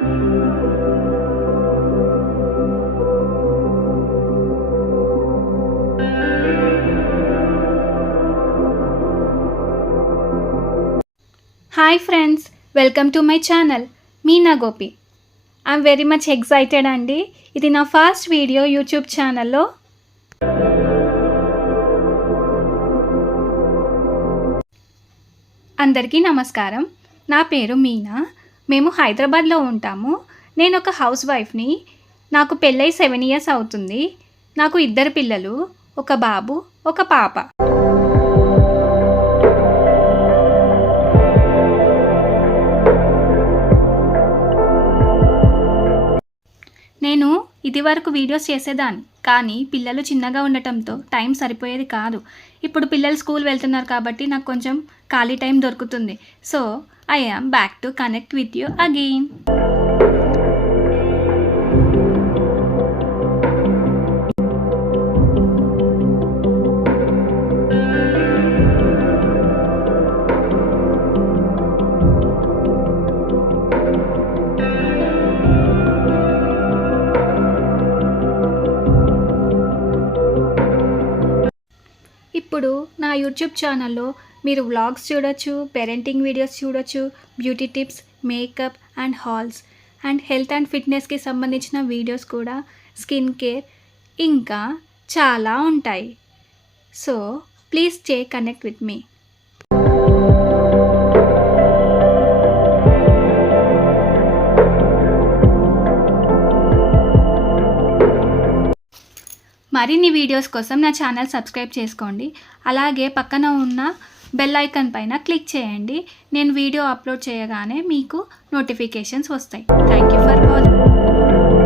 Hi friends, welcome to my channel, Meena Gopi. I'm very much excited అండి. ఇది నా first video YouTube ఛానల్లో. అందరికీ నమస్కారం. నా పేరు మీనా. మేము హైదరాబాద్లో ఉంటాము. నేను ఒక హౌస్ వైఫ్ని. నాకు పెళ్ళై 7 years అవుతుంది. నాకు 2 పిల్లలు, ఒక బాబు, ఒక పాప. నేను ఇదివరకు వీడియోస్ చేసేదాన్ని, కానీ పిల్లలు చిన్నగా ఉండటంతో టైం సరిపోయేది కాదు. ఇప్పుడు పిల్లలు స్కూల్ వెళ్తున్నారు కాబట్టి నాకు కొంచెం ఖాళీ టైం దొరుకుతుంది. So I am back to connect with you again. ఇప్పుడు నా యూట్యూబ్ ఛానల్లో మీరు వ్లాగ్స్ చూడొచ్చు, పేరెంటింగ్ వీడియోస్ చూడొచ్చు, beauty tips, makeup and hauls and health and ఫిట్నెస్కి సంబంధించిన వీడియోస్ కూడా, స్కిన్ కేర్ ఇంకా చాలా ఉంటాయి. So please stay connect with me. మరిన్ని వీడియోస్ కోసం నా ఛానల్ సబ్స్క్రైబ్ చేసుకోండి. అలాగే పక్కన ఉన్న బెల్ ఐకాన్ పైన క్లిక్ చేయండి. నేను వీడియో అప్లోడ్ చేయగానే మీకు నోటిఫికేషన్స్ వస్తాయి. Thank you for watching.